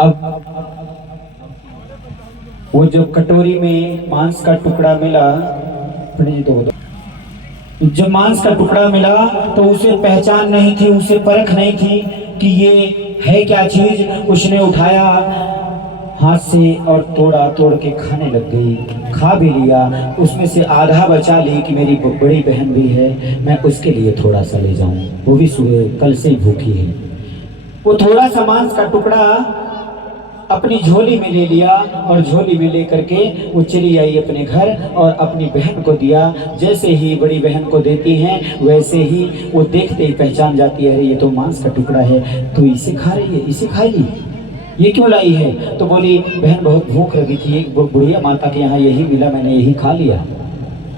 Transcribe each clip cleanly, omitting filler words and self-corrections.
अब वो जब कटोरी में मांस का टुकड़ा मिला, जब मांस का टुकड़ा मिला तो उसे पहचान नहीं थी, उसे परख नहीं थी कि ये है क्या चीज। उसने उठाया हाथ से और तोड़ा, तोड़ के खाने लग गई। खा भी लिया, उसमें से आधा बचा ली कि मेरी बड़ी बहन भी है, मैं उसके लिए थोड़ा सा ले जाऊं, वो भी सुबह कल से ही भूखी है। वो थोड़ा सा मांस का टुकड़ा अपनी झोली में ले लिया और झोली में लेकर के वो चली आई अपने घर और अपनी बहन को दिया। जैसे ही बड़ी बहन को देती हैं वैसे ही वो देखते ही पहचान जाती है, अरे ये तो मांस का टुकड़ा है, तो इसे खा रही है, इसे खा ली, ये क्यों लाई है? तो बोली बहन बहुत भूख लगी थी, एक बुढ़िया माता के यहाँ यही मिला, मैंने यही खा लिया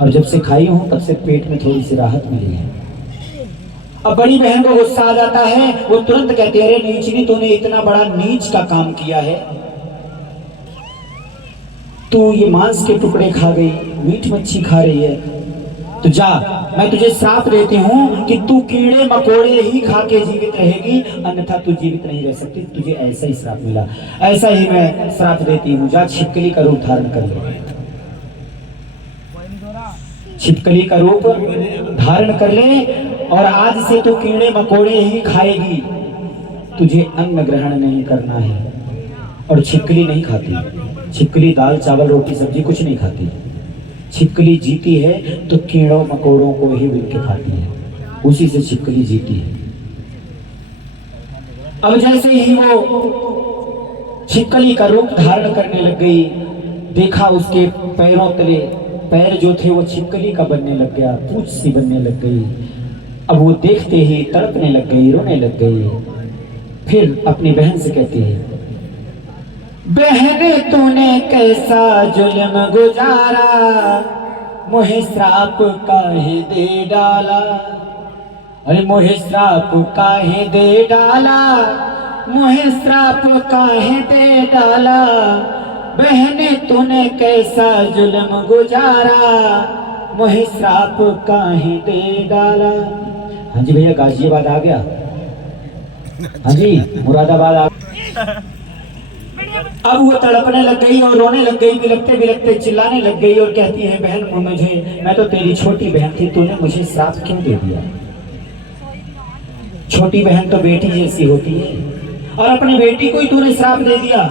और जब से खाई हूँ तब से पेट में थोड़ी सी राहत मिली है। अब बड़ी बहन को गुस्सा आ जाता है, वो तुरंत कहती है, अरे नीचनी, तूने इतना बड़ा नीच का काम किया है, तू ये मांस के टुकड़े खा गई, मीट मच्छी खा रही है, तो जा, मैं तुझे श्राप देती हूँ कि तू कीड़े मकोड़े ही खा के जीवित रहेगी, अन्यथा तू जीवित नहीं रह सकती। तुझे ऐसा ही श्राप मिला, ऐसा ही मैं श्राप देती हूँ, जा छिपकली का रूप धारण कर ले, छिपकली का रूप धारण कर ले और आज से तू कीड़े मकोड़े ही खाएगी, तुझे अन्न ग्रहण नहीं करना है। और छिपकली नहीं खाती, छिपकली दाल चावल रोटी सब्जी कुछ नहीं खाती। छिपकली जीती है तो कीड़ों मकोड़ों को ही मिल के खाती है, उसी से छिपकली जीती है। अब जैसे ही वो छिपकली का रूप धारण करने लग गई, देखा उसके पैरों तले, पैर जो थे वो छिपकली का बनने लग गया, पूंछ सी बनने लग गई। अब वो देखते ही तड़पने लग गई, रोने लग गई। फिर अपनी बहन से कहती है, बहन तूने कैसा जुल्म गुजारा, मुझे श्राप काहे दे डाला, अरे मुझे श्राप काहे दे डाला, मुझे श्राप काहे दे डाला, बहने तूने कैसा जुल्म गुजारा, मुझे श्राप काहे दे डाला। हाँ जी भैया, गाजियाबाद आ गया, हाँ जी मुरादाबाद आ गया। अब वो तड़पने लग गई और रोने लग गई, बिलखते बिलखते चिल्लाने लग गई और कहती है, बहन मुझे, मैं तो तेरी छोटी बहन थी, तूने मुझे श्राप क्यों दे दिया? छोटी बहन तो बेटी जैसी होती है और अपनी बेटी को ही तूने श्राप दे दिया।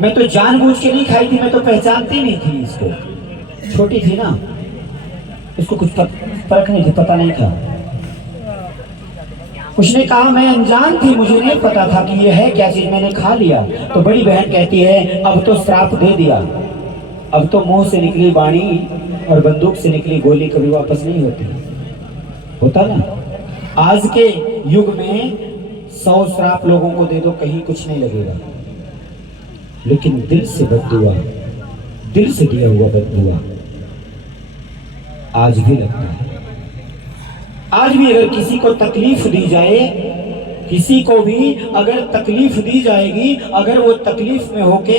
मैं तो जानबूझ के नहीं खाई थी, मैं तो पहचानती नहीं थी इसको, छोटी थी ना, इसको कुछ फर्क नहीं था, पता नहीं था। उसने कहा मैं अनजान थी, मुझे नहीं पता था कि ये है क्या चीज, मैंने खा लिया। तो बड़ी बहन कहती है, अब तो श्राप दे दिया, अब तो मुंह से निकली वाणी और बंदूक से निकली गोली कभी वापस नहीं होती, होता ना। आज के युग में 100 श्राप लोगों को दे दो, कहीं कुछ नहीं लगेगा, लेकिन दिल से बद्दुआ, दिल से दिया हुआ बद्दुआ आज भी लगता है। आज भी अगर किसी को तकलीफ दी जाए, किसी को भी अगर तकलीफ दी जाएगी, अगर वो तकलीफ में होके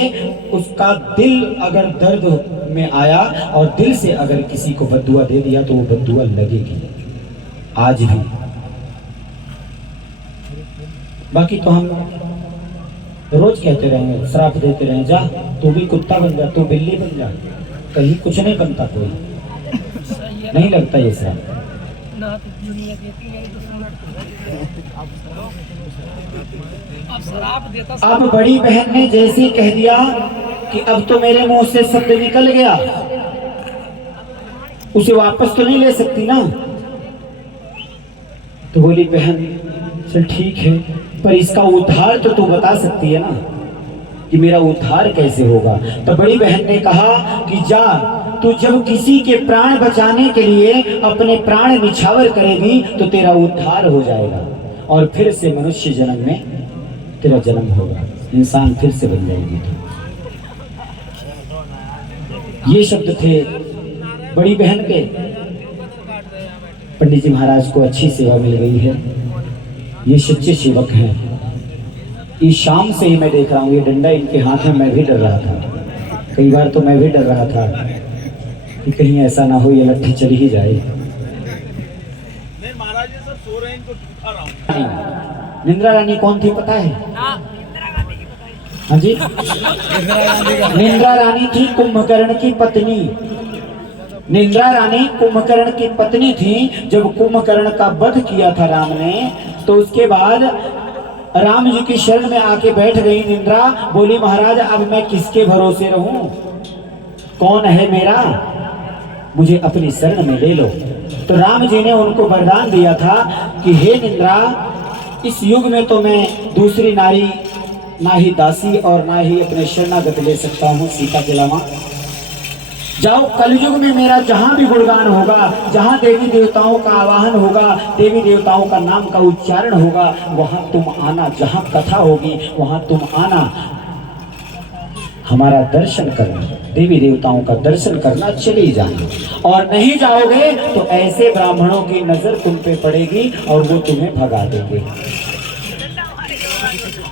उसका दिल अगर दर्द में आया और दिल से अगर किसी को बद्दुआ दे दिया तो वो बद्दुआ लगेगी आज भी। बाकी तो हम रोज कहते रहेंगे, श्राप देते रहे, जा तू भी कुत्ता बन जा, तू बिल्ली बन जा, कहीं कुछ नहीं बनता, कोई नहीं लगता ये श्राप। अब बड़ी बहन ने जैसे कह दिया कि अब तो मेरे मुंह से शब्द निकल गया, उसे वापस तो नहीं ले सकती ना। तो बोली बहन चल ठीक है, पर इसका उद्धार तो तू बता सकती है ना कि मेरा उद्धार कैसे होगा। तो बड़ी बहन ने कहा कि जा, तू जब किसी के प्राण बचाने के लिए अपने प्राण निछावर करेगी तो तेरा उद्धार हो जाएगा और फिर से मनुष्य जन्म में तेरा जन्म होगा, इंसान फिर से बन जाएगी। ये शब्द थे बड़ी बहन के। पंडित जी महाराज को अच्छी सेवा मिल गई है, ये सच्चे सेवक हैं। इस शाम से ही मैं देख रहा हूँ ये डंडा इनके हाथ में, मैं भी डर रहा था, कई बार तो मैं भी डर रहा था कि कहीं ऐसा ना हो ये लट्ठी चली ही जाए। महाराज जी सब सो रहे हैं, इनको उठा रहा हूं। निंद्रा रानी कौन थी पता है? हाँ जी, निंद्रा रानी थी कुंभकर्ण की पत्नी। निंद्रा रानी कुंभकर्ण की पत्नी थी। जब कुंभकर्ण का वध किया था राम ने, तो उसके बाद राम जी की शरण में आके बैठ गई निंद्रा। बोली महाराज अब मैं किसके भरोसे रहूं, कौन है मेरा, मुझे अपनी शरण में ले लो। तो राम जी ने उनको वरदान दिया था कि हे निंद्रा, इस युग में तो मैं दूसरी नारी ना ही दासी और ना ही अपने शरणागत ले सकता हूँ सीता के अलावा। जाओ कलयुग में मेरा जहां भी गुणगान होगा, जहां देवी देवताओं का आवाहन होगा, देवी देवताओं का नाम का उच्चारण होगा, वहां तुम आना। जहां कथा होगी वहां तुम आना, हमारा दर्शन करना, देवी देवताओं का दर्शन करना, चले जाना। और नहीं जाओगे तो ऐसे ब्राह्मणों की नजर तुम पे पड़ेगी और वो तुम्हें भगा देंगे।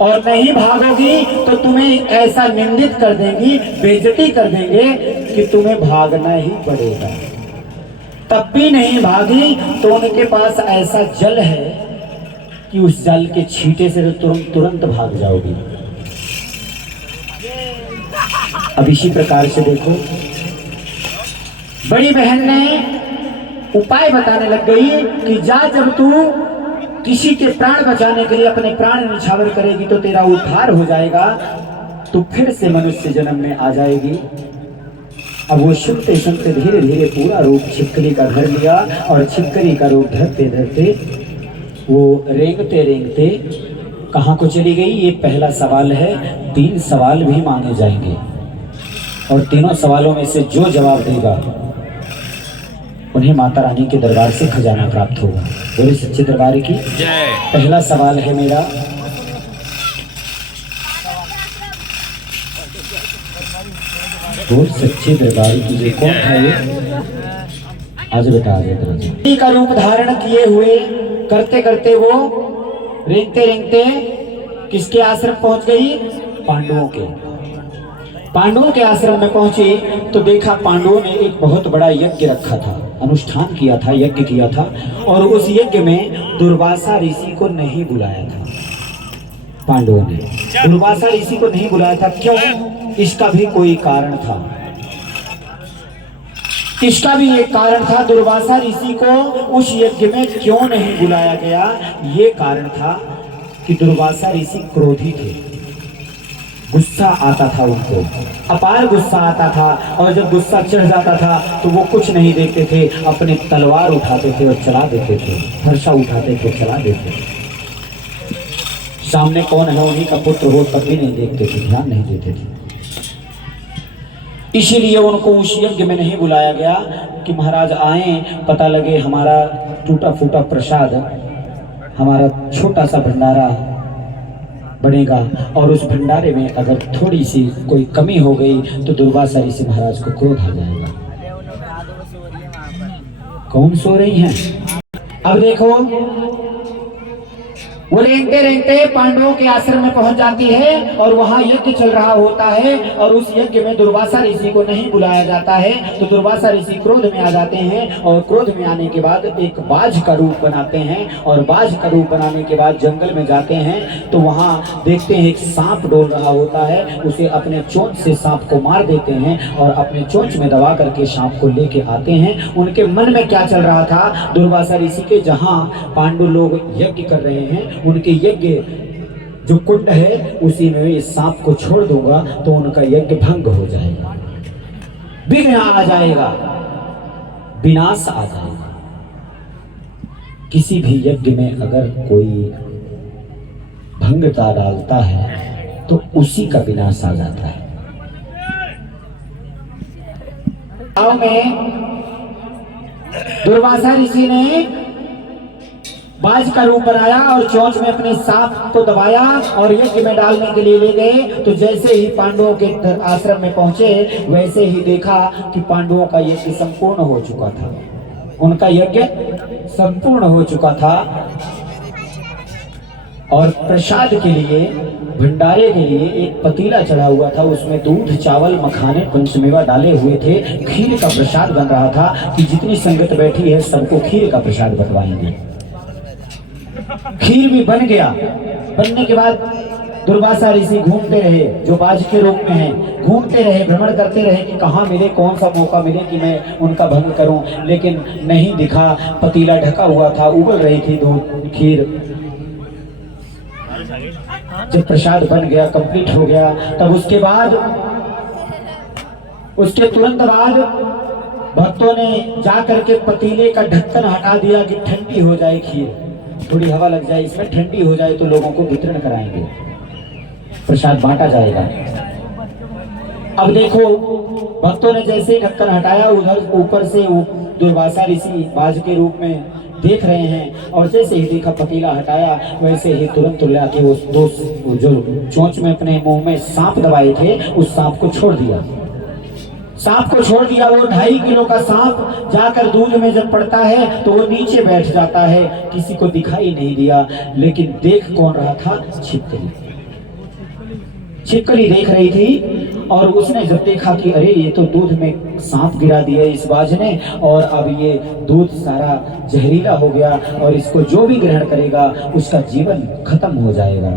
और नहीं भागोगी तो तुम्हें ऐसा निंदित कर देंगी, बेइज्जती कर देंगे कि तुम्हें भागना ही पड़ेगा। तब भी नहीं भागी तो उनके पास ऐसा जल है कि उस जल के छींटे से तुरंत भाग जाओगी। अब इसी प्रकार से देखो, बड़ी बहन ने उपाय बताने लग गई कि जा, जब तू किसी के प्राण बचाने के लिए अपने प्राण निछावर करेगी तो तेरा उद्धार हो जाएगा, तो फिर से मनुष्य जन्म में आ जाएगी। अब वो सुनते सुनते धीरे धीरे पूरा रूप छिपकली का धर लिया और छिपकली का रूप धरते धरते वो रेंगते रेंगते कहाँ को चली गई। ये पहला सवाल है। 3 सवाल भी मांगे जाएंगे और तीनों सवालों में से जो जवाब देगा उन्हें माता रानी के दरबार से खजाना प्राप्त होगा। बोले सच्चे दरबार की जय। पहला सवाल है मेरा, बोल सच्चे दरबार की जय। कौन था ये? आज बेटा आज का रूप धारण किए हुए करते करते वो रेंगते रेंगते किसके आश्रम पहुंच गई? पांडवों के। पांडवों के आश्रम में पहुंची तो देखा पांडवों ने एक बहुत बड़ा यज्ञ रखा था, अनुष्ठान किया था, यज्ञ किया था। और उस यज्ञ में दुर्वासा ऋषि को नहीं बुलाया था। पांडवों ने दुर्वासा ऋषि को नहीं बुलाया था। क्यों? इसका भी कोई कारण था। इसका भी एक कारण था। दुर्वासा ऋषि को उस यज्ञ में क्यों नहीं बुलाया गया? ये कारण था कि दुर्वासा ऋषि क्रोधी थे, गुस्सा आता था उनको, अपार गुस्सा आता था। और जब गुस्सा चढ़ जाता था तो वो कुछ नहीं देखते थे, अपने तलवार उठाते थे और चला देते थे, फरसा उठाते थे, चला देते थे। सामने कौन है उन्हीं का पुत्र हो तब भी नहीं देखते थे, ध्यान नहीं देते थे। इसीलिए उनको उस यज्ञ में नहीं बुलाया गया कि महाराज आए, पता लगे हमारा टूटा फूटा प्रसाद, हमारा छोटा सा भंडारा बनेगा और उस भंडारे में अगर थोड़ी सी कोई कमी हो गई तो दुर्वासा ऋषि महाराज को क्रोध आ जाएगा। कौन सो रही हैं? अब देखो, वो रेंगते रेंगते पांडवों के आश्रम में पहुंच जाती है और वहां यज्ञ चल रहा होता है और उस यज्ञ में दुर्वासा ऋषि को नहीं बुलाया जाता है। तो दुर्वासा ऋषि क्रोध में आ जाते हैं और क्रोध में आने के बाद एक बाज का रूप बनाते हैं और बाज का रूप बनाने के बाद जंगल में जाते हैं तो वहां देखते हैं एक सांप डोल रहा होता है। उसे अपने चोंच से सांप को मार देते हैं और अपने चोंच में दबा करके सांप को लेके आते हैं। उनके मन में क्या चल रहा था? दुर्वासा ऋषि के जहां पांडु लोग यज्ञ कर रहे हैं उनके यज्ञ जो कुंड है उसी में इस सांप को छोड़ दूंगा तो उनका यज्ञ भंग हो जाएगा, विघ्न आ जाएगा, विनाश आ जाएगा। किसी भी यज्ञ में अगर कोई भंगता डालता है तो उसी का विनाश आ जाता है। गांव में दुर्वासा ऋषि ने बाज का रूप बनाया और चोंच में अपने सांप को दबाया और यज्ञ में डालने के लिए ले गए। तो जैसे ही पांडवों के आश्रम में पहुंचे वैसे ही देखा कि पांडवों का यज्ञ संपूर्ण हो चुका था, उनका यज्ञ संपूर्ण हो चुका था। और प्रसाद के लिए, भंडारे के लिए एक पतीला चढ़ा हुआ था, उसमें दूध, चावल, मखाने, पंचमेवा डाले हुए थे। खीर का प्रसाद बन रहा था कि जितनी संगत बैठी है सबको खीर का प्रसाद बंटवाएंगे। खीर भी बन गया। बनने के बाद दुर्वासा ऋषि घूमते रहे, जो बाज के रूप में है, घूमते रहे, भ्रमण करते रहे कि कहाँ मिले, कौन सा मौका मिले कि मैं उनका भंग करूं, लेकिन नहीं दिखा। पतीला ढका हुआ था, उबल रही थी दूध खीर। जब प्रसाद बन गया, कंप्लीट हो गया, तब उसके बाद, उसके तुरंत बाद भक्तों ने जा करके पतीले का ढक्कन हटा दिया कि ठंडी हो जाए खीर, थोड़ी हवा लग जाए इसमें, ठंडी हो जाए तो लोगों को वितरण कराएंगे, प्रसाद बांटा जाएगा। अब देखो, भक्तों ने जैसे ही ढक्कन हटाया, उधर ऊपर से दुर्वासा ऋषि बाज के रूप में देख रहे हैं, और जैसे ही देखा पतीला हटाया, वैसे ही तुरंत लाके उस जो चोंच में अपने मुंह में सांप दबाए थे, उस सांप को छोड़ दिया। सांप को छोड़ दिया। वो 2.5 किलो का सांप जाकर दूध में जब पड़ता है तो वो नीचे बैठ जाता है, किसी को दिखाई नहीं दिया। लेकिन देख कौन रहा था? छिपकली। छिपकली देख रही थी, और उसने जब देखा कि अरे ये तो दूध में सांप गिरा दिया इस बाज ने, और अब ये दूध सारा जहरीला हो गया, और इसको जो भी ग्रहण करेगा उसका जीवन खत्म हो जाएगा,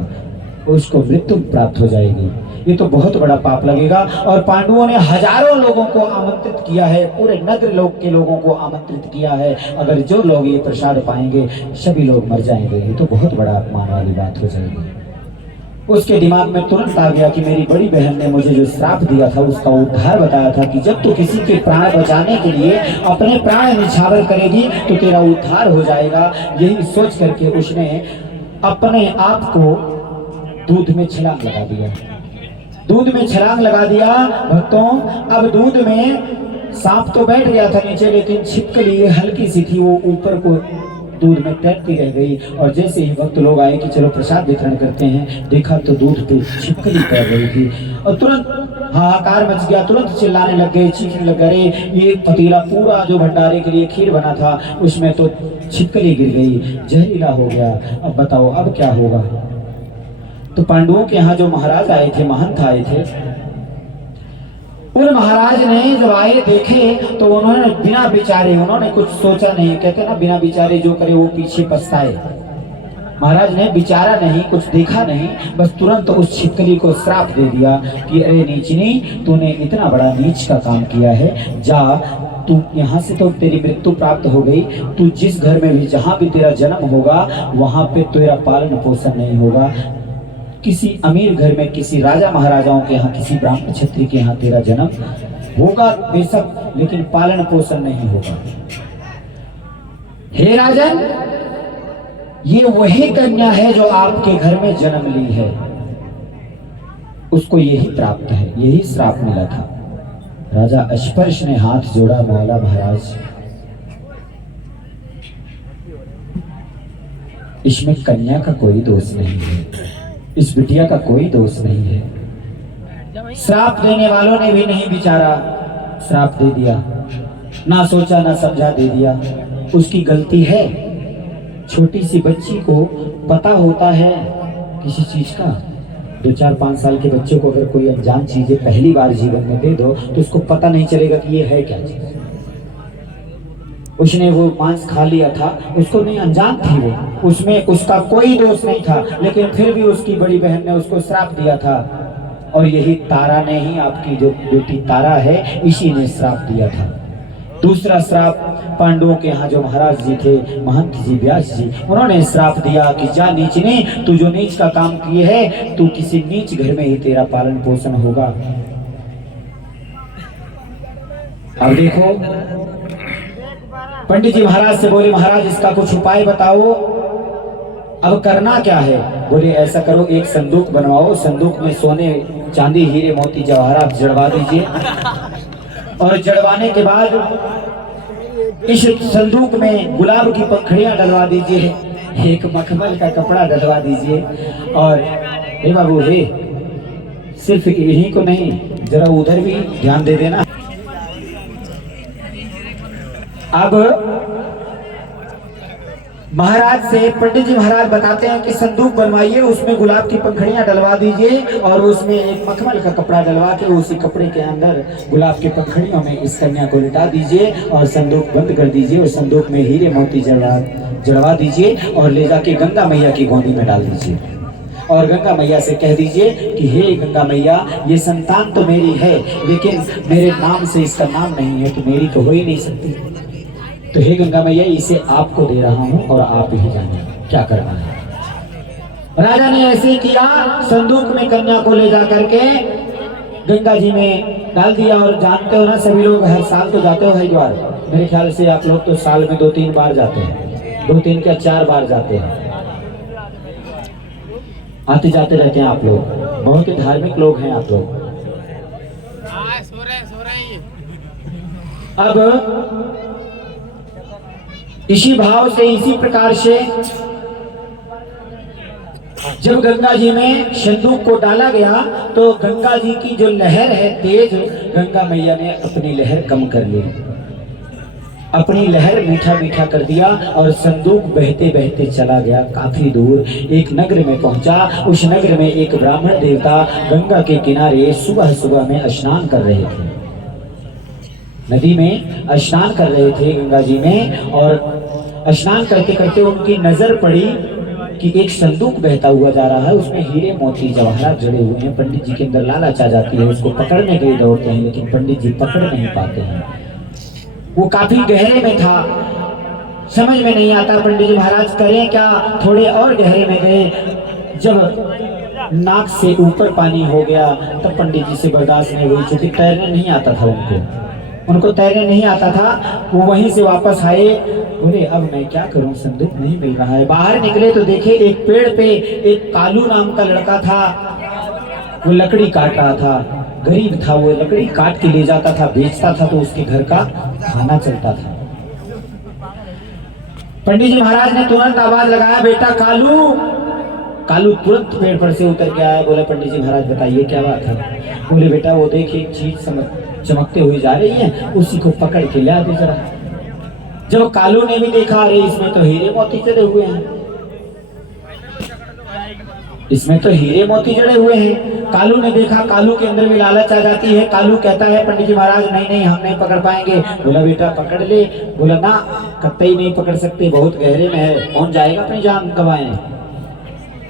उसको मृत्यु प्राप्त हो जाएगी, ये तो बहुत बड़ा पाप लगेगा। और पांडवों ने हजारों लोगों को आमंत्रित किया है, पूरे नगर लोग के लोगों को आमंत्रित किया है, अगर जो लोग ये प्रसाद पाएंगे सभी लोग मर जाएंगे, ये तो बहुत बड़ा अपमान वाली बात हो जाएगी। उसके दिमाग में तुरंत आ गया कि मेरी बड़ी बहन ने मुझे जो श्राप दिया था उसका उद्धार बताया था कि जब तू किसी के प्राण बचाने के लिए अपने प्राण निछावर करेगी तो तेरा उद्धार हो जाएगा। यही सोच करके उसने अपने आप को दूध में छलांग लगा दिया। दूध में छलांग लगा दिया भक्तों। अब दूध में सांप तो बैठ गया था नीचे, लेकिन छिपकली हल्की सी थी, वो ऊपर को दूध में तैरती रह गई। और जैसे ही भक्त लोग आए कि चलो प्रसाद वितरण करते हैं, देखा तो दूध पे छिपकली तैर रही थी, और तुरंत हाहाकार मच गया, तुरंत चिल्लाने लग गए, चीखने लग गए, ये पतीला पूरा जो भंडारे के लिए खीर बना था उसमें तो छिपकली गिर गई, जहरीला हो गया। अब बताओ अब क्या होगा? तो पांडवों के यहाँ जो महाराज आए थे, महंत आए थे, उन महाराज ने जब आए देखे तो उन्होंने बिना विचारे, उन्होंने कुछ सोचा नहीं, कहते ना बिना विचारे जो करे वो पीछे पछताए। महाराज ने विचारा नहीं, कुछ देखा नहीं, बस तुरंत उस छिपकली को श्राप दे दिया कि अरे नीचनी, तूने इतना बड़ा नीच का काम किया है, जा तू यहाँ से, तो तेरी मृत्यु प्राप्त हो गई, तू जिस घर में भी, जहाँ भी तेरा जन्म होगा वहां पे तेरा पालन पोषण नहीं होगा, किसी अमीर घर में, किसी राजा महाराजाओं के यहाँ, किसी ब्राह्मण क्षत्रिय के यहाँ तेरा जन्म होगा बेशक, लेकिन पालन पोषण नहीं होगा। हे राजन, ये वही कन्या है जो आपके घर में जन्म ली है, उसको यही प्राप्त है, यही श्राप मिला था। राजा अस्पर्श ने हाथ जोड़ा, मौला महाराज इसमें कन्या का कोई दोष नहीं है, इस बिटिया का कोई दोष नहीं है। श्राप देने वालों ने भी नहीं विचारा, श्राप दे दिया, ना सोचा ना समझा, दे दिया। उसकी गलती है। छोटी सी बच्ची को पता होता है किसी चीज का, 2-4-5 साल के बच्चे को अगर कोई अनजान चीजें पहली बार जीवन में दे दो तो उसको पता नहीं चलेगा कि ये है क्या चीज। उसने वो मांस खा लिया था, उसको नहीं, अनजान थी वो, उसमें उसका कोई दोष नहीं था, लेकिन फिर भी उसकी बड़ी बहन ने उसको श्राप दिया था। और यही तारा ने ही, आपकी जो बेटी तारा है, इसी ने श्राप दिया था। दूसरा श्राप पांडवों के यहाँ जो महाराज जी थे, महंत जी, व्यास जी, उन्होंने श्राप दिया कि जा नीचने, तू जो नीच का काम किए है, तू किसी नीच घर में ही तेरा पालन पोषण होगा। अब देखो, पंडित जी महाराज से बोले, महाराज इसका कुछ उपाय बताओ, अब करना क्या है? बोले ऐसा करो, एक संदूक बनवाओ, संदूक में सोने चांदी हीरे मोती जवाहरात जड़वा दीजिए, और जड़वाने के बाद इस संदूक में गुलाब की पंखड़ियां डलवा दीजिए, एक मखमल का कपड़ा डलवा दीजिए, और हे बाबू हे, सिर्फ यही को नहीं, जरा उधर भी ध्यान दे देना। अब महाराज से पंडित जी महाराज बताते हैं कि संदूक बनवाइए, उसमें गुलाब की पंखड़ियां डलवा दीजिए, और उसमें एक मखमल का कपड़ा डलवा के उसी कपड़े के अंदर गुलाब की पंखड़ियों में इस कन्या को लिटा दीजिए, और संदूक बंद कर दीजिए, और संदूक में हीरे मोती जड़वा दीजिए, और ले जाके गंगा मैया की गोदी में डाल दीजिए। और गंगा मैया से कह दीजिए कि हे गंगा मैया, ये संतान तो मेरी है, लेकिन मेरे नाम से इसका नाम नहीं है, तो मेरी तो हो ही नहीं सकती। तो हे गंगा मैया, इसे आपको दे रहा हूँ और आप ही जाने क्या करना है। राजा ने ऐसे ही किया, संदूक में कन्या को ले जा करके गंगा जी में डाल दिया। और जानते हो ना, सभी लोग हर साल तो जाते हो हरिद्वार। मेरे ख्याल से आप लोग तो साल में 2-3 बार जाते हैं, 2-3 क्या 4 बार जाते हैं, आते जाते रहते हैं आप लोग। बहुत ही धार्मिक लोग हैं आप लोग। अब इसी भाव से, इसी प्रकार से जब गंगा जी में संदूक को डाला गया तो गंगा जी की जो लहर है तेज, गंगा मैया ने अपनी लहर कम कर ली, अपनी लहर मीठा मीठा कर दिया और संदूक बहते बहते चला गया काफी दूर। एक नगर में पहुंचा। उस नगर में एक ब्राह्मण देवता गंगा के किनारे सुबह सुबह में स्नान कर रहे थे, नदी में स्नान कर रहे थे गंगा जी में। और स्नान करते करते उनकी नजर पड़ी कि एक संदूक बहता हुआ जा रहा है, उसमें हीरे मोती जवाहरात जड़े हुए हैं। पंडित जी के अंदर लालच आ जाती है, उसको पकड़ने के लिए दौड़ते हैं, लेकिन पंडित जी पकड़ नहीं पाते हैं। वो काफी गहरे में था, समझ में नहीं आता पंडित जी महाराज करें क्या। थोड़े और गहरे में गए, जब नाक से ऊपर पानी हो गया तब पंडित जी से बर्दाश्त नहीं हुई, क्योंकि तैरने नहीं आता था उनको तैरने नहीं आता था। वो वहीं से वापस आए, बोले अब मैं क्या करूं, संदूक नहीं मिल रहा है। बाहर निकले तो देखे एक पेड़ पे एक कालू नाम का लड़का था, वो लकड़ी काट रहा था, गरीब था, वो लकड़ी काट के ले जाता था, बेचता था, तो उसके घर का खाना चलता था। पंडित जी महाराज ने तुरंत आवाज लगाया, बेटा कालू। कालू तुरंत पेड़ पर से उतर के आया। बोले पंडित जी महाराज बताइए क्या बात है। बोले बेटा वो देखिए एक चीज चमकते हुए जा रही है, उसी को पकड़ के ला दे जरा। जब कालू ने भी देखा, अरे इसमें तो हीरे मोती जड़े हुए हैं, इसमें तो हीरे मोती जड़े हुए हैं। कालू ने देखा, कालू के अंदर भी लालच आ जाती है। कालू कहता है पंडित जी महाराज नहीं नहीं हम नहीं पकड़ पाएंगे। बोला बेटा पकड़ ले। बोला ना कतई नहीं पकड़ सकते, बहुत गहरे में है, कौन जाएगा अपनी जान गंवाए।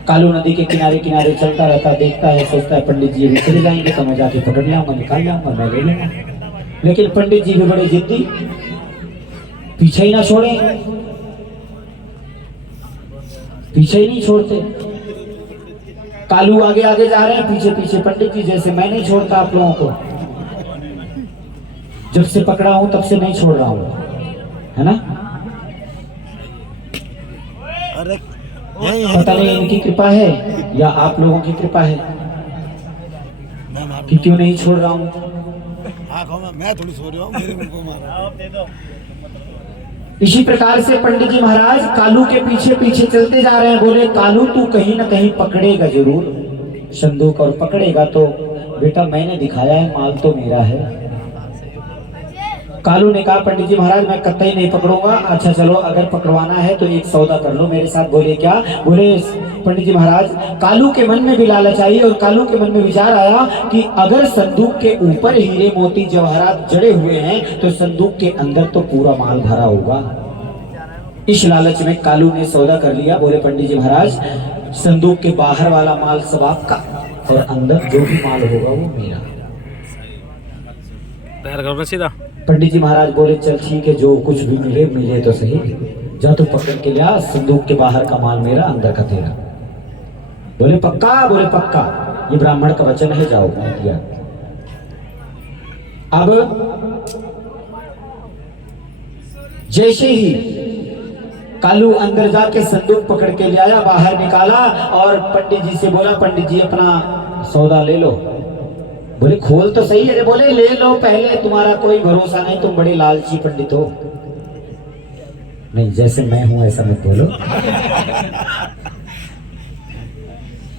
कालू नदी के किनारे किनारे चलता रहता, देखता है, सोचता है पंडित जी भी चले जाएंगे तो मैं जाके पकड़ लाऊंगा, निकाल लाऊंगा, मैं ले लूंगा। लेकिन पंडित जी भी बड़े जिद्दी, पीछे ही ना छोड़े, पीछे ही नहीं छोड़ते। कालू आगे आगे जा रहे हैं, पीछे पीछे पंडित जी, जैसे मैं नहीं छोड़ता आप लोगों को, जब से पकड़ा हूं तब से नहीं छोड़ रहा हूं, है ना। अरे पता नहीं इनकी कृपा है या आप लोगों की कृपा है कि क्यों नहीं छोड़ रहा हूं। आंखों में मैं थोड़ी सो रही हूँ, मेरे मुंह को मारा। इसी प्रकार से पंडित जी महाराज कालू के पीछे पीछे चलते जा रहे हैं। बोले कालू तू कहीं ना कहीं पकड़ेगा जरूर संदूक, और पकड़ेगा तो बेटा मैंने दिखाया है, माल तो मेरा है। कालू ने कहा पंडित जी महाराज मैं कतई नहीं पकड़ूंगा। अच्छा चलो अगर पकड़वाना है तो एक सौदा कर लो मेरे साथ। बोले क्या। बोले पंडित जी महाराज कालू के मन में भी लालच आई और कालू के मन में विचार आया कि अगर संदूक के ऊपर हीरे मोती जवाहरात जड़े हुए हैं तो संदूक के अंदर तो पूरा माल भरा होगा। इस लालच में कालू ने सौदा कर लिया। बोले पंडित जी महाराज संदूक के बाहर वाला माल सब आपका और अंदर जो भी माल होगा वो मेरा। तैयार करना सीधा। पंडित जी महाराज बोले चल ठीक है, जो कुछ भी मिले मिले तो सही, जा तू पकड़ के लिया, संदूक के बाहर का माल मेरा, अंदर का तेरा। बोले पक्का। बोले पक्का, ये ब्राह्मण का वचन है, जाओ दिया। अब जैसे ही कालू अंदर जाके संदूक पकड़ के ले आया, बाहर निकाला और पंडित जी से बोला पंडित जी अपना सौदा ले लो। बोले खोल तो सही है। बोले ले लो पहले, तुम्हारा कोई भरोसा नहीं, तुम बड़े लालची पंडित हो। नहीं जैसे मैं हूं ऐसा मत बोलो।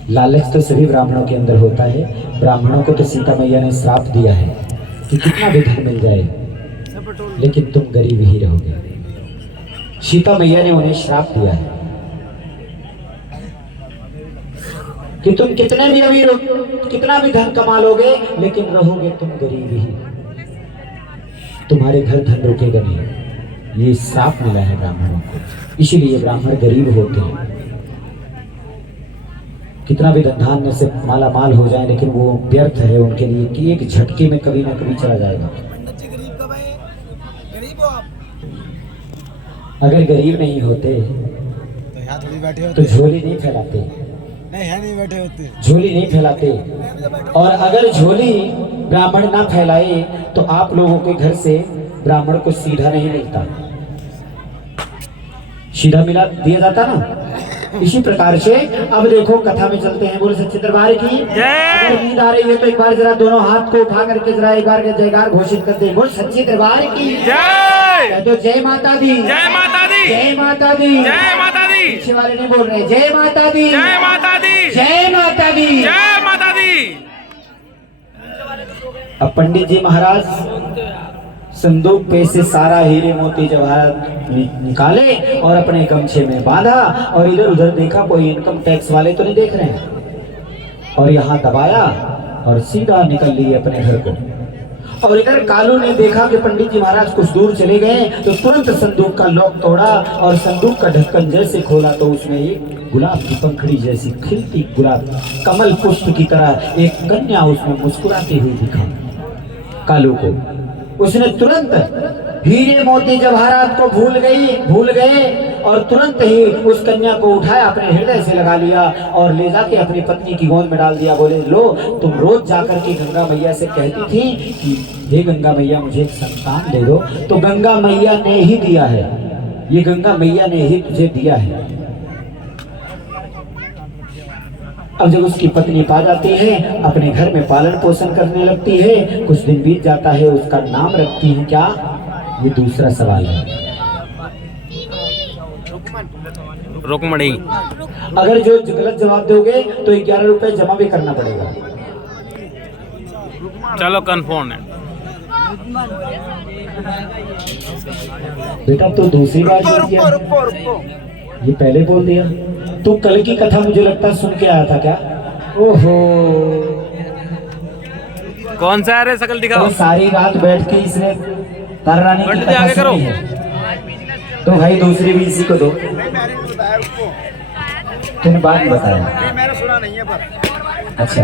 लालच तो सभी ब्राह्मणों के अंदर होता है। ब्राह्मणों को तो सीता मैया ने श्राप दिया है कि कितना भी धन मिल जाए लेकिन तुम गरीब ही रहोगे। सीता मैया ने उन्हें श्राप दिया है कि तुम कितने भी अमीर हो, कितना भी धन कमा लोगे लेकिन रहोगे तुम गरीब ही, तुम्हारे घर धन रुकेगा नहीं। ये श्राप मिला है ब्राह्मणों को, इसीलिए ब्राह्मण गरीब होते हैं। कितना भी धन धान्य से माला माल हो जाए, लेकिन वो व्यर्थ है उनके लिए कि एक झटके में कभी ना कभी चला जाएगा। पंडित जी गरीब कब आए? गरीब हो आप? अगर गरीब नहीं होते तो यहाँ थोड़ी बैठे तो होते। झोली नहीं फैलाते, नहीं है, नहीं बैठे होते। झोली नहीं फैलाते। और अगर झोली ब्राह्मण ना फैलाए तो आप लोगों के घर से ब्राह्मण को सीधा नहीं मिलता, सीधा मिला दिया जाता ना। इसी प्रकार से अब देखो कथा में चलते हैं। बोल सच्चे दरबार की अगर नींद आ रही है तो एक बार जरा दोनों हाथ को उठा करके जरा एक बार जयकार घोषित करते हैं। बोल सच्चे दरबार की जय। तो जय माता दी, जय माता दी, जय माता दी, जय माता दी। पीछे वाले नहीं बोल रहे जय माता दी, जय माता दी, जय माता दी, जय माता दी। अब पंडित जी महाराज संदूक पे से सारा हीरे मोती जवाहरात निकाले और अपने गमछे में बांधा और इधर उधर देखा कोई इनकम टैक्स वाले तो नहीं देख रहे हैं, और यहाँ दबाया और सीधा निकल लिए अपने घर को। और इधर कालू ने देखा कि पंडित जी महाराज कुछ दूर चले गए तो तुरंत संदूक का लॉक तोड़ा और संदूक का ढक्कन जैसे खोला तो उसमें एक गुलाब की पंखड़ी जैसी खिलती गुलाब कमल पुष्प की तरह एक कन्या उसमें मुस्कुराती हुई दिखा कालू को। उसने तुरंत हीरे मोती जवाहरात को भूल गए और तुरंत ही उस कन्या को उठाया, अपने हृदय से लगा लिया और ले जाके अपनी पत्नी की गोद में डाल दिया। बोले लो, तुम रोज जाकर के गंगा मैया से कहती थी कि हे गंगा मैया मुझे एक संतान दे दो, तो गंगा मैया ने ही दिया है, ये गंगा मैया ने ही तुझे दिया है। अब जब उसकी पत्नी पा जाती है, अपने घर में पालन पोषण करने लगती है, कुछ दिन बीत जाता है, उसका नाम रखती है क्या, ये दूसरा सवाल है। रुक्मणी। अगर जो गलत जवाब दोगे तो 11 रुपए जमा भी करना पड़ेगा। चलो कन्फर्म है। बेटा तो दूसरी बार बोल दिया, ये पहले बोल दिया। तू कल की कथा मुझे लगता सुन के आया था क्या? ओहो, कौन सा है शकल दिखाओ। तो सारी रात बैठ के इसने तारा रानी की कथा आगे करो। सुनी है। तो भाई दूसरी भी इसी को दो। तूने बात नहीं बताया। मैंने सुना नहीं है पर। अच्छा,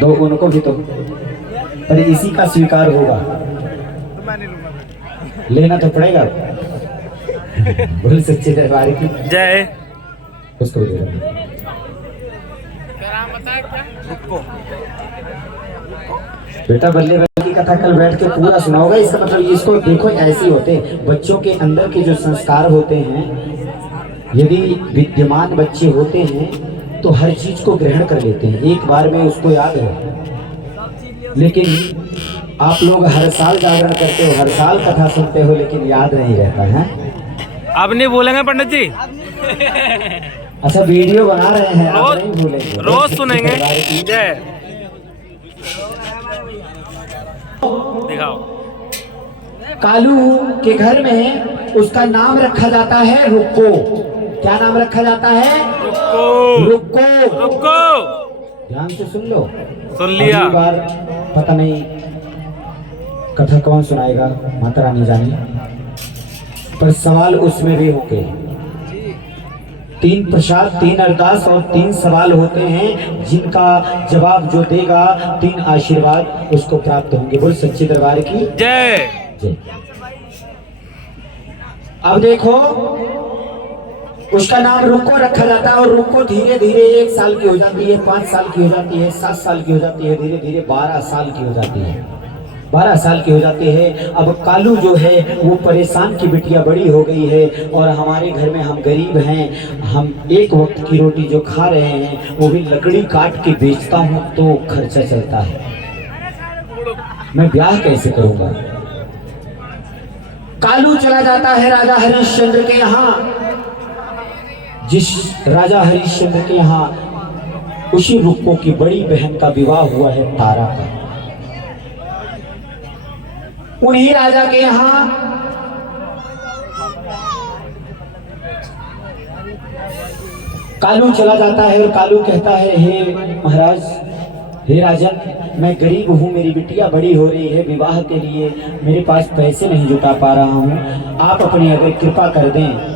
दो उनको भी तो, पर इसी का स्वीकार होगा, तो मैं नहीं लूंगा। लेना तो पड़ेगा। बोल सच्चे दरबार की जय। उसको भी दे दो। बेटा बल्ले बल्ले की कथा कल बैठ के पूरा सुनाओगा। इसका मतलब इसको देखो, ऐसे होते बच्चों के अंदर के जो संस्कार होते हैं, यदि विद्यमान बच्चे होते हैं तो हर चीज को ग्रहण कर लेते हैं, एक बार में उसको याद है। लेकिन आप लोग हर साल जागरण करते हो, हर साल कथा सुनते हो, लेकिन याद नहीं रहता है। अब नहीं बोलेंगे पंडित जी। अच्छा, वीडियो बना रहे हैं, आप नहीं भूलेंगे, रोज सुनेंगे। जय। दिखाओ। कालू के घर में उसका नाम रखा जाता है रुक्को। क्या नाम रखा जाता है? रुको। रुक्को। रुको। ध्यान से सुन लो। सुन लिया। अगली बार पता नहीं कथा कौन सुनाएगा, माता रानी जाने, पर सवाल उसमें भी होंगे। 3 प्रसाद, 3 अरदास और 3 सवाल होते हैं, जिनका जवाब जो देगा 3 आशीर्वाद उसको प्राप्त होंगे। बोल सच्चे दरबार की जय। जय। अब देखो, उसका नाम रुको रखा जाता है और रुको धीरे धीरे 1 साल की हो जाती है, 5 साल की हो जाती है, 7 साल की हो जाती है, धीरे धीरे 12 साल की हो जाती है, 12 साल की हो जाती है। अब कालू जो है वो परेशान की बिटिया बड़ी हो गई है और हमारे घर में हम गरीब हैं, हम एक वक्त की रोटी जो खा रहे हैं वो भी लकड़ी काट के बेचता हूँ तो खर्चा चलता है, मैं ब्याह कैसे करूँगा। कालू चला जाता है राजा हरिश्चंद्र के यहाँ। जिस राजा हरिश्चंद्र के यहाँ उसी रुक्को की बड़ी बहन का विवाह हुआ है तारा का। उन्हीं राजा के यहाँ कालू चला जाता है और कालू कहता है, हे महाराज, हे राजन, मैं गरीब हूँ, मेरी बिटिया बड़ी हो रही है, विवाह के लिए मेरे पास पैसे नहीं जुटा पा रहा हूँ, आप अपनी अगर कृपा कर दें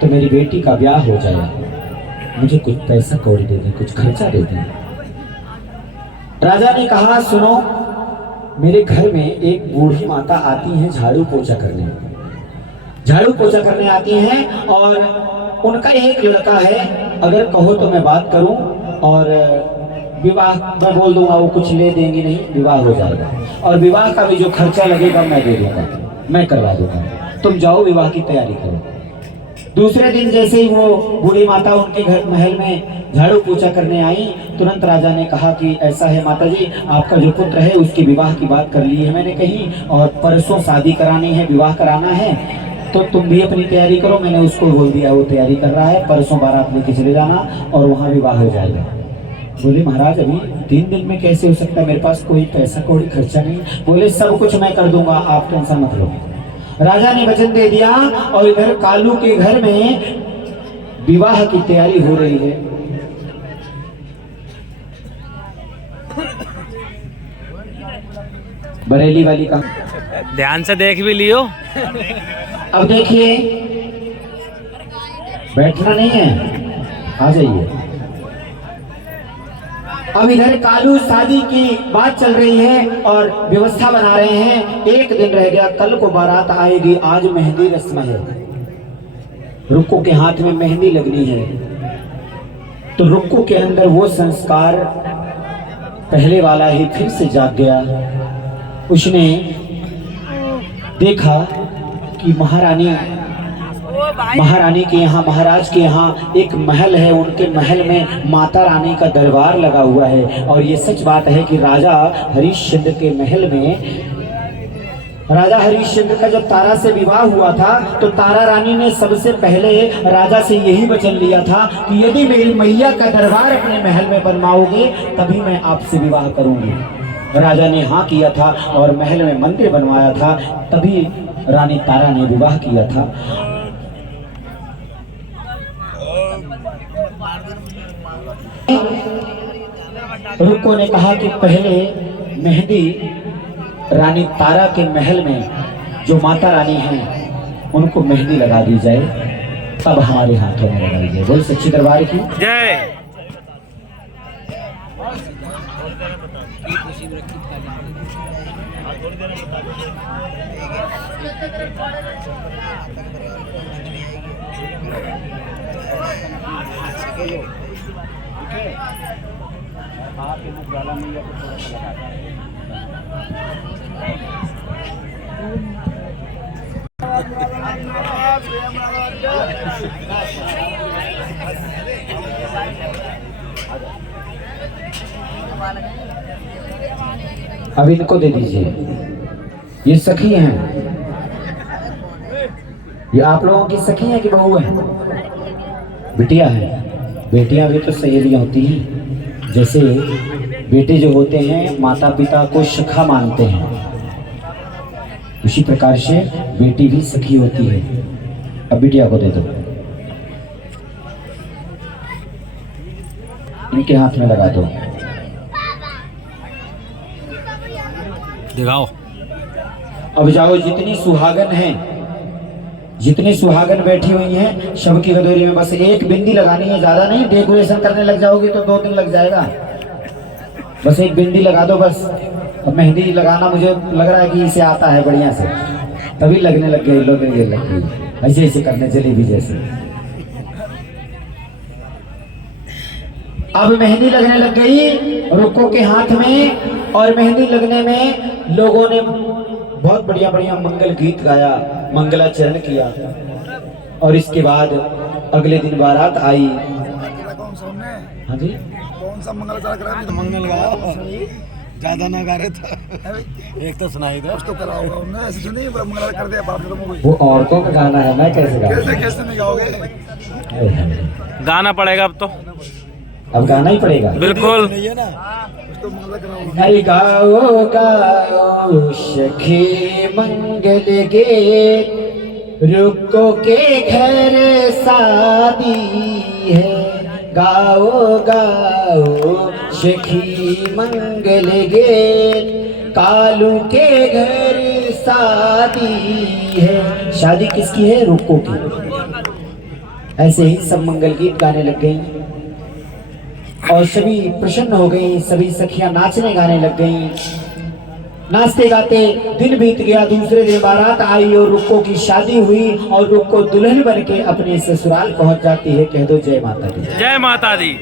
तो मेरी बेटी का ब्याह हो जाए। मुझे कुछ पैसा कौड़ी दे दें, कुछ खर्चा दे दें। राजा ने कहा सुनो, मेरे घर में एक बूढ़ी माता आती है झाड़ू पोछा करने, झाड़ू पोछा करने आती हैं और उनका एक लड़का है, अगर कहो तो मैं बात करूं और विवाह मैं बोल दूंगा, वो कुछ ले देंगी नहीं, विवाह हो जाएगा और विवाह का भी जो खर्चा लगेगा मैं दे दूंगा, मैं करवा दूंगा, तुम जाओ विवाह की तैयारी करो। दूसरे दिन जैसे ही वो बूढ़ी माता उनके घर महल में झाड़ू पोछा करने आई, तुरंत राजा ने कहा कि ऐसा है माता जी, आपका जो पुत्र है उसकी विवाह की बात कर ली है मैंने कहीं, और परसों शादी करानी है, विवाह कराना है, तो तुम भी अपनी तैयारी करो। मैंने उसको बोल दिया, वो तैयारी कर रहा है, परसों बारात लेके चले जाना और वहाँ विवाह हो जाएगा। बोले महाराज अभी 3 दिन में कैसे हो सकता है, मेरे पास कोई पैसा कौड़ी खर्चा नहीं। बोले सब कुछ मैं कर दूंगा, आप टेंशन मत लो। राजा ने वचन दे दिया और इधर कालू के घर में विवाह की तैयारी हो रही है। बरेली वाली का ध्यान से देख भी लियो। अब देखिए, बैठना नहीं है, आ जाइए। अब इधर कालू शादी की बात चल रही है और व्यवस्था बना रहे हैं। एक दिन रह गया, कल को बारात आएगी, आज मेहंदी रस्म है, रुक्को के हाथ में मेहंदी लगनी है। तो रुक्को के अंदर वो संस्कार पहले वाला ही फिर से जाग गया। उसने देखा कि महारानी के यहाँ, महाराज के यहाँ एक महल है, उनके महल में माता रानी का दरबार लगा हुआ है। और ये सच बात है कि राजा हरिश्चंद्र के महल में, राजा हरिश्चंद्र का जब तारा से विवाह हुआ था तो तारा रानी ने सबसे पहले राजा से यही वचन लिया था कि यदि मेरी मैया का दरबार अपने महल में बनवाओगे तभी मैं आपसे विवाह करूंगी। राजा ने हाँ किया था और महल में मंदिर बनवाया था, तभी रानी तारा ने विवाह किया था। रुक्को ने कहा कि पहले मेहंदी रानी तारा के महल में जो माता रानी हैं उनको मेहंदी लगा दी जाए, तब हमारे हाथों में लगाई जाए। बोल सच्ची दरबार की जय। अब इनको दे दीजिए, ये सखी हैं, ये आप लोगों की सखी हैं कि बहू है? बिटिया है। बेटियां भी तो सहेलियां होती हैं, जैसे बेटे जो होते हैं माता पिता को सखा मानते हैं, उसी प्रकार से बेटी भी सखी होती है। अब बिटिया को दे दो, इनके हाथ में लगा दो। दिखाओ। अब जाओ, जितनी सुहागन हैं, जितनी सुहागन बैठी हुई हैं, शव की गदोरी में बस एक बिंदी लगानी है, ज्यादा नहीं। डेकोरेशन करने लग जाओगे तो 2 दिन लग जाएगा, बस एक बिंदी लगा दो बस। अब मेहंदी लगाना मुझे लग रहा है कि इसे आता है बढ़िया से, तभी लगने लग गई, लगने लग गई, ऐसे ऐसे करने जलेबी जैसे। अब मेहंदी लगने लग गई रुक्को के हाथ में, और मेहंदी लगने में लोगों ने बहुत बढ़िया बढ़िया मंगल गीत गाया, मंगलाचरण किया। और इसके बाद अगले दिन बारात आई। हाँ जी, कौन सा मंगलाचरण करा? तो मंगल गाओ, ज्यादा ना गा रहे थे, एक तो सुनाई दो तो करा होगा उन्होंने, ऐसे तो नहीं मंगल कर दिया बात खत्म हो गई। वो औरतों का गाना है, मैं कैसे गाऊं? कैसे कैसे नहीं गाओगे? गाना पड़ेगा अब तो, अब गाना ही पड़ेगा। बिल्कुल नहीं है ना, तो मंगल कराओ। अरे गाओ गाओ सखी मंगल गीत, रुक्को के घर शादी है। गाओ गाओ सखी मंगल गीत, कालू के घर शादी है। शादी किसकी है? रुक्को की। ऐसे ही सब मंगल गीत गाने लग गई। और सभी प्रसन्न हो गई। सभी सखियां नाचने गाने लग गईं। नाचते गाते दिन बीत गया। दूसरे दिन बारात आई और रुक्को की शादी हुई और रुक्को दुल्हन बन के अपने ससुराल पहुंच जाती है। कह दो जय माता दी। जय माता दी।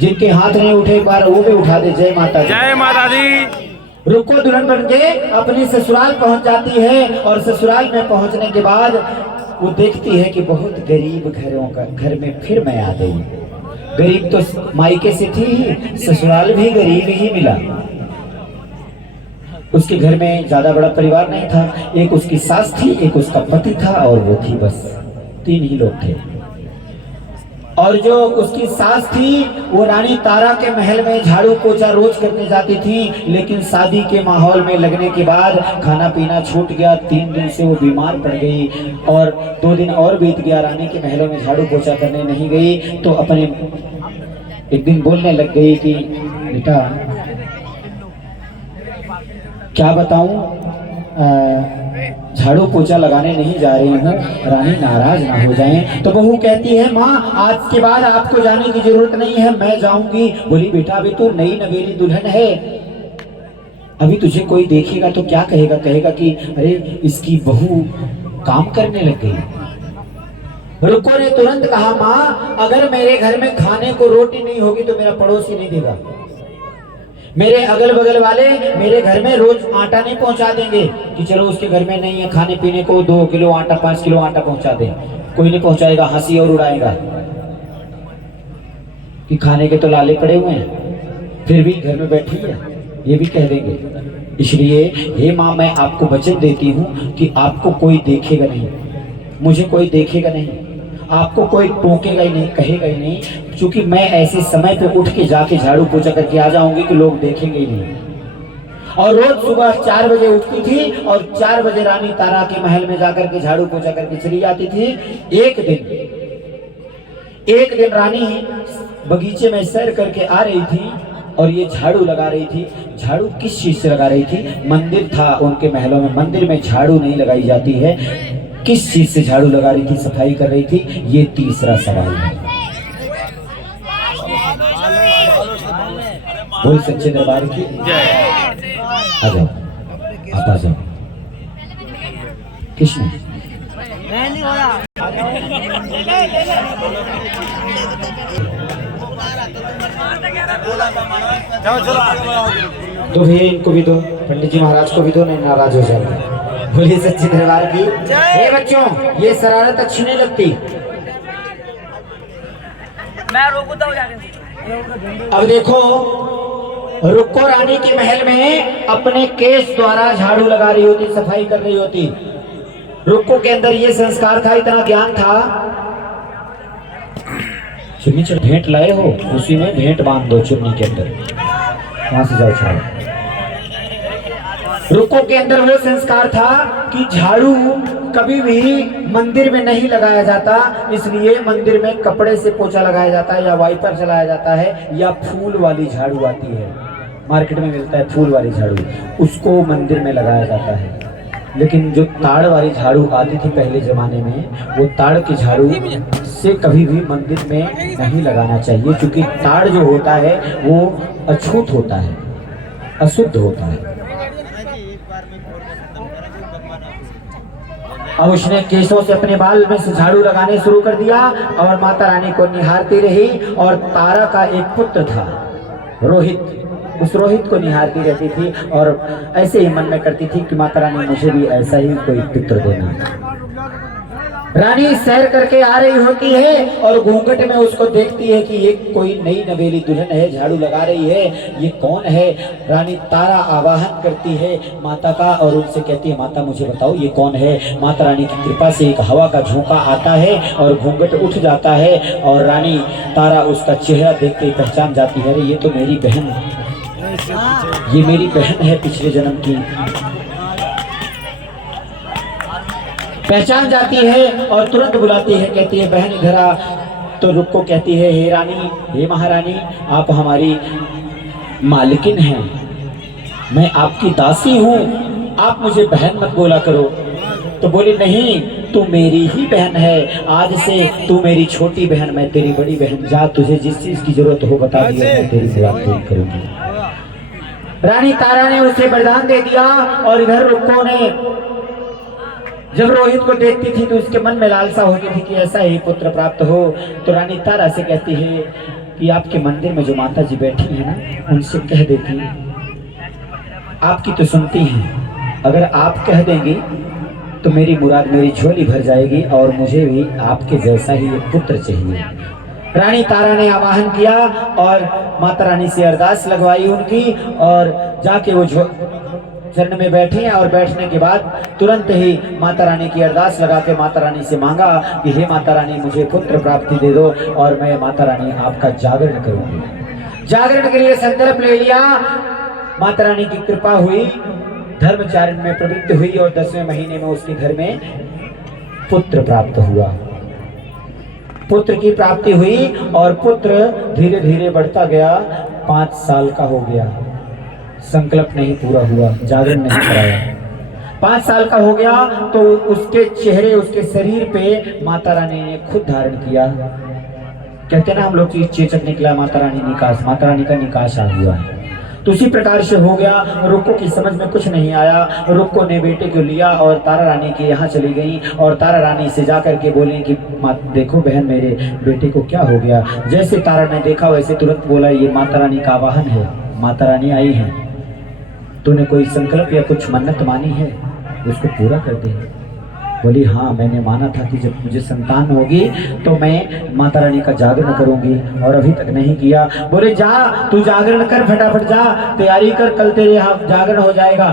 जिनके हाथ नहीं उठे एक बार वो भी उठा दे जय माता दी। जय माता दी। रुक्को दुल्हन बन के अपने ससुराल पहुंच जाती है और ससुराल में पहुंचने के बाद वो देखती है कि बहुत गरीब घरों का घर में फिर मैं आ गई। गरीब तो मायके से थी ही, ससुराल भी गरीब ही मिला। उसके घर में ज्यादा बड़ा परिवार नहीं था। एक उसकी सास थी, एक उसका पति था और वो थी, बस 3 ही लोग थे। और जो उसकी सास थी वो रानी तारा के महल में झाड़ू पोछा रोज करने जाती थी, लेकिन शादी के माहौल में लगने के बाद खाना पीना छूट गया। 3 दिन से वो बीमार पड़ गई और 2 दिन और बीत गया। रानी के महलों में झाड़ू पोछा करने नहीं गई तो अपने एक दिन बोलने लग गई कि बेटा क्या बताऊं, झाड़ू पोछा लगाने नहीं जा रही हूँ, रानी नाराज ना हो जाएं। तो बहू कहती है माँ आज के बाद आपको जाने की जरूरत नहीं है, मैं जाऊंगी। बोली बेटा अभी तो नई नवेली दुल्हन है, अभी तुझे कोई देखेगा तो क्या कहेगा, कहेगा कि अरे इसकी बहू काम करने लग गई। रुक्को ने तुरंत कहा माँ अगर मेरे घर में खाने को रोटी नहीं होगी तो मेरा पड़ोसी नहीं देगा। मेरे अगल बगल वाले मेरे घर में रोज आटा नहीं पहुंचा देंगे कि चलो उसके घर में नहीं है खाने पीने को 2 किलो आटा 5 किलो आटा पहुंचा दे। कोई नहीं पहुंचाएगा, हंसी और उड़ाएगा कि खाने के तो लाले पड़े हुए हैं, फिर भी घर में बैठी है, ये भी कह देंगे। इसलिए हे माँ मैं आपको वचन देती हूँ कि आपको कोई देखेगा नहीं, मुझे कोई देखेगा नहीं, आपको कोई टोकेगा ही नहीं, कहेगा ही नहीं, क्योंकि मैं ऐसे समय पे उठ के जाके झाड़ू पोछा करके आ जाऊंगी कि लोग देखेंगे ही नहीं। और रोज सुबह 4 बजे उठती थी और 4 बजे रानी तारा के महल में जाकर के झाड़ू पोछा करके चली जाती थी। एक दिन रानी बगीचे में सैर करके आ रही थी और ये झाड़ू लगा रही थी। झाड़ू किस चीज से लगा रही थी? मंदिर था उनके महलों में, मंदिर में झाड़ू नहीं लगाई जाती है। किस चीज से झाड़ू लगा रही थी, सफाई कर रही थी? ये तीसरा सवाल है। बोल सच्चे दरबार की आ जाओ, आप आ जाओ। कृष्ण तो भैया इनको भी दो, पंडित जी महाराज को भी दो, नहीं नाराज हो जाएंगे। बोलिए सच्चे दरबार की। हे बच्चों ये शरारत अच्छी नहीं लगती। मैं रोकता हूँ जाके। अब देखो रुक्को रानी के महल में अपने केस द्वारा झाड़ू लगा रही होती, सफाई कर रही होती। रुक्को के अंदर ये संस्कार था, इतना ज्ञान था। चुन्नी चल भेंट लाए हो, उसी में भेंट बांध दो चुन्नी के अंदर, वहां से जाओ छाड़ो। रुक्को के अंदर वो संस्कार था कि झाड़ू कभी भी मंदिर में नहीं लगाया जाता, इसलिए मंदिर में कपड़े से पोछा लगाया जाता है या वाइपर चलाया जाता है या फूल वाली झाड़ू आती है, मार्केट में मिलता है फूल वाली झाड़ू, उसको मंदिर में लगाया जाता है। लेकिन जो ताड़ वाली झाड़ू आती थी पहले जमाने में, वो ताड़ की झाड़ू से कभी भी मंदिर में नहीं लगाना चाहिए, क्योंकि ताड़ जो होता है वो अछूत होता है, अशुद्ध होता है। अब उसने केशों से अपने बाल में से झाड़ू लगाने शुरू कर दिया और माता रानी को निहारती रही। और तारा का एक पुत्र था रोहित, उस रोहित को निहारती रहती थी और ऐसे ही मन में करती थी कि माता रानी मुझे भी ऐसा ही कोई पुत्र देना। रानी सैर करके आ रही होती है और घूंघट में उसको देखती है कि ये कोई नई नवेली दुल्हन है, झाड़ू लगा रही है, ये कौन है? रानी तारा आवाहन करती है माता का और उनसे कहती है माता मुझे बताओ ये कौन है? माता रानी की कृपा से एक हवा का झोंका आता है और घूंघट उठ जाता है और रानी तारा उसका चेहरा देख के पहचान जाती है, अरे ये तो मेरी बहन है, ये मेरी बहन है पिछले जन्म की। पहचान जाती है और तुरंत बुलाती है, कहती है बहन इधर आ। तो रुक्को कहती है हे रानी, हे महारानी, आप हमारी मालकिन हैं, मैं आपकी दासी हूँ, आप मुझे बहन मत बोला करो। तो बोली नहीं, तू मेरी ही बहन है, आज से तू मेरी छोटी बहन, मैं तेरी बड़ी बहन। जा, तुझे जिस चीज की जरूरत हो बता दिया, मैं तेरी सेवा पूरी करूंगी। रानी तारा ने उसे वरदान दे दिया। और इधर रुक्को ने जब रोहित को देखती थी तो उसके मन में लालसा होती थी कि ऐसा ही पुत्र प्राप्त हो। तो रानी तारा से कहती है कि आपके मंदिर में जो माता जी बैठी है ना, उनसे कह देती, आपकी तो सुनती हैं, अगर आप कह देंगी तो मेरी मुराद, मेरी झोली भर जाएगी और मुझे भी आपके जैसा ही एक पुत्र चाहिए। रानी तारा ने आवाहन किया और माता रानी से अरदास लगवाई उनकी, और जाके वो चरण में बैठे। और बैठने के बाद तुरंत ही माता रानी की अरदास लगा के माता रानी से मांगा कि हे माता रानी, मुझे पुत्र प्राप्ति दे दो और मैं माता रानी आपका जागरण करूंगी। जागरण के लिए संकल्प ले लिया। माता रानी की कृपा हुई, धर्मचारण में प्रवृत्त हुई और 10वें महीने में उसके घर में पुत्र प्राप्त हुआ। पुत्र की प्राप्ति हुई और पुत्र धीरे धीरे बढ़ता गया। 5 साल का हो गया, संकल्प नहीं पूरा हुआ, जागरण नहीं कराया। 5 साल का हो गया तो उसके चेहरे, उसके शरीर पे माता रानी ने खुद धारण किया। कहते ना हम लोग की चेचक निकला, माता रानी निकास, माता रानी का निकास आ हुआ है। तो उसी प्रकार से हो गया। रुक्को की समझ में कुछ नहीं आया। रुक्को ने बेटे को लिया और तारा रानी के यहाँ चली गई और तारा रानी से जाकर के बोले कि देखो बहन, मेरे बेटे को क्या हो गया। जैसे तारा ने देखा वैसे तुरंत बोला, ये माता रानी का आवाहन है, माता रानी आई है, तूने कोई संकल्प या कुछ मन्नत मानी है, उसको पूरा कर दे। बोली हाँ, मैंने माना था कि जब मुझे संतान होगी तो मैं माता रानी का जागरण करूंगी और अभी तक नहीं किया। बोले जा, तू जागरण कर, फटाफट जा, तैयारी कर, कल तेरे यहाँ जागरण हो जाएगा।